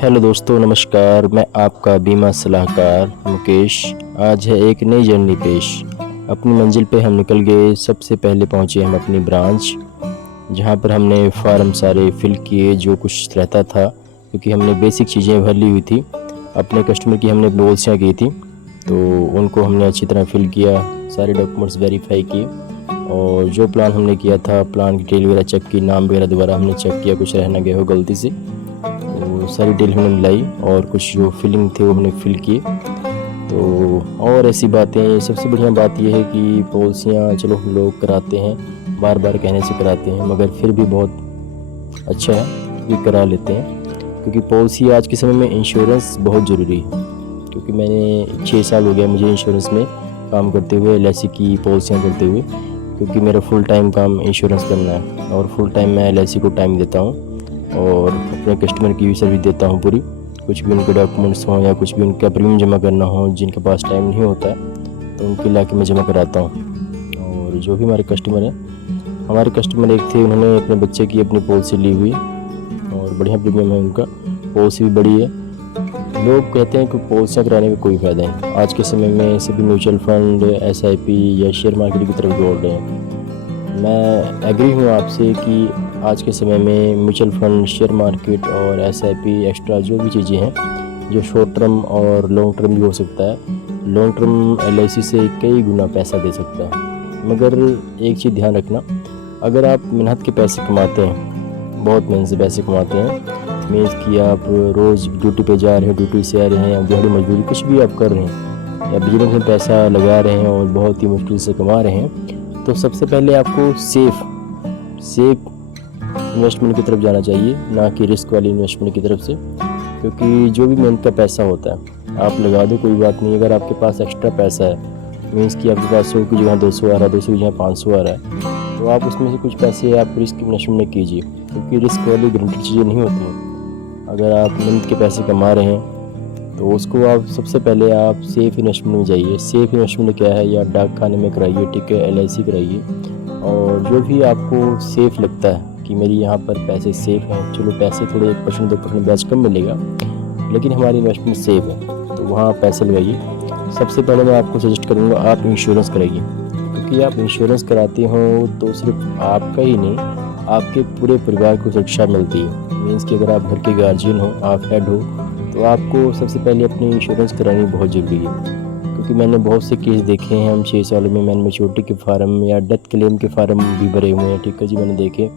Hello दोस्तों, नमस्कार। मैं आपका बीमा सलाहकार मुकेश। आज है एक नई जर्नी पेश। अपनी मंजिल पे हम निकल गए। सबसे पहले पहुंचे हम अपनी ब्रांच, जहां पर हमने फार्म सारे फिल किए जो कुछ रहता था, क्योंकि हमने बेसिक चीज़ें भर ली हुई थी। अपने कस्टमर की हमने पॉलिसियाँ की थी, तो उनको हमने अच्छी तरह फिल किया, सारे डॉक्यूमेंट्स वेरीफाई किए और जो प्लान हमने किया था, प्लान की डिटेल वगैरह चेक की, नाम वगैरह दोबारा हमने चेक किया, कुछ रह ना गया हो गलती से, तो सारी डिटेल हमने मिलाई और कुछ जो फिलिंग थे वो हमने फिल किए। तो और ऐसी बातें, सबसे बढ़िया बात यह है कि पॉलिसियाँ चलो लोग कराते हैं, बार बार कहने से कराते हैं, मगर फिर भी बहुत अच्छा है कि करा लेते हैं, क्योंकि पॉलिसी आज के समय में इंश्योरेंस बहुत ज़रूरी है। क्योंकि मैंने 6 साल हो गया मुझे इंश्योरेंस में काम करते हुए, LIC की पॉलिसियाँ करते हुए, क्योंकि मेरा फुल टाइम काम इंश्योरेंस करना है और फुल टाइम मैं LIC को टाइम देता हूँ और अपने कस्टमर की भी सर्विस देता हूँ पूरी। कुछ भी उनके डॉक्यूमेंट्स हों या कुछ भी उनका प्रीमियम जमा करना हो, जिनके पास टाइम नहीं होता है, तो उनके लाके मैं जमा कराता हूँ। और जो भी हमारे कस्टमर हैं, हमारे कस्टमर एक थे, उन्होंने अपने बच्चे की अपनी पॉलिसी ली हुई और बढ़िया प्रीमियम है उनका, पॉलिसी भी बड़ी है। लोग कहते हैं कि पॉलिसियाँ कराने का कोई फ़ायदा नहीं। आज के समय में सभी म्यूचुअल फंड, SIP या शेयर मार्केट की तरफ दौड़ रहे हैं। मैं एग्री हूँ आपसे कि आज के समय में म्यूचुअल फंड, शेयर मार्केट और SIP एक्स्ट्रा जो भी चीज़ें हैं, जो शॉर्ट टर्म और लॉन्ग टर्म भी हो सकता है, लॉन्ग टर्म LIC से कई गुना पैसा दे सकता है। मगर एक चीज़ ध्यान रखना, अगर आप मेहनत के पैसे कमाते हैं, बहुत मेहनत से पैसे कमाते हैं, मीन्स कि आप रोज़ ड्यूटी पे जा रहे हैं, ड्यूटी से आ रहे हैं, या दिहाड़ी मजदूरी कुछ भी आप कर रहे हैं, या बिजनेस में पैसा लगा रहे हैं और बहुत ही मुश्किल से कमा रहे हैं, तो सबसे पहले आपको सेफ इन्वेस्टमेंट की तरफ जाना चाहिए, ना कि रिस्क वाली इन्वेस्टमेंट की तरफ से। क्योंकि जो भी मेहनत का पैसा होता है आप लगा दो, कोई बात नहीं। अगर आपके पास एक्स्ट्रा पैसा है, मीन्स कि आपके पास 100 की जगह 200 आ रहा है, 200 की जगह 500 आ रहा है, तो आप उसमें से कुछ पैसे आप रिस्क इन्वेस्टमेंट में कीजिए, क्योंकि रिस्क वाली गारंटी चीज़ें नहीं होती हैं। अगर आप मेहनत के पैसे कमा रहे हैं तो उसको आप सबसे पहले आप सेफ़ इन्वेस्टमेंट में जाइए। सेफ़ इन्वेस्टमेंट क्या है, या डाक खाने में कराइए, ठीक है, LIC कराइए, और जो भी आपको सेफ़ लगता है कि मेरी यहाँ पर पैसे सेफ़ हैं, चलो पैसे थोड़े 1% 2% ब्याज कम मिलेगा, लेकिन हमारी इन्वेस्टमेंट सेफ़ है, तो वहाँ पैसे लगाइए। सबसे पहले मैं आपको सजेस्ट करूँगा आप इंश्योरेंस कराइए, क्योंकि आप इंश्योरेंस कराते हो तो सिर्फ आपका ही नहीं, आपके पूरे परिवार को सुरक्षा मिलती है। मीन्स कि अगर आप घर के गार्जियन हो, आप हेड हो, तो आपको सबसे पहले अपनी इंश्योरेंस करानी बहुत ज़रूरी है। क्योंकि मैंने बहुत से केस देखे हैं, हम 6 सालों में मैंने मैच्योरिटी के फार्म या डेथ क्लेम के फार्म भी भरे हुए हैं, ठीक है जी। मैंने देखे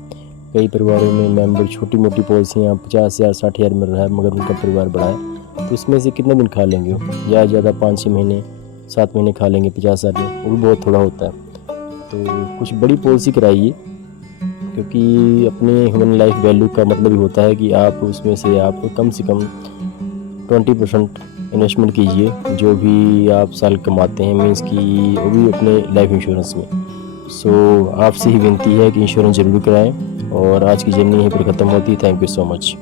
कई परिवारों में मेंबर छोटी मोटी पॉलिसियाँ 50,000 60,000 मिल रहा है, मगर उनका परिवार बड़ा है, तो उसमें से कितने दिन खा लेंगे? ज़्यादा ज़्यादा 5-6 महीने, 7 महीने खा लेंगे 50,000 में, वो भी बहुत थोड़ा होता है। तो कुछ बड़ी पॉलिसी कराइए, क्योंकि अपनी ह्यूमन लाइफ वैल्यू का मतलब ही होता है कि आप उसमें से आप कम से कम 20% इन्वेस्टमेंट कीजिए, जो भी आप साल कमाते हैं, मीन्स कि वो भी अपने लाइफ इंश्योरेंस में। सो आपसे ही विनती है कि इंश्योरेंस ज़रूर कराएं। और आज की जर्नी यहीं पर ख़त्म होती है। Thank you so much.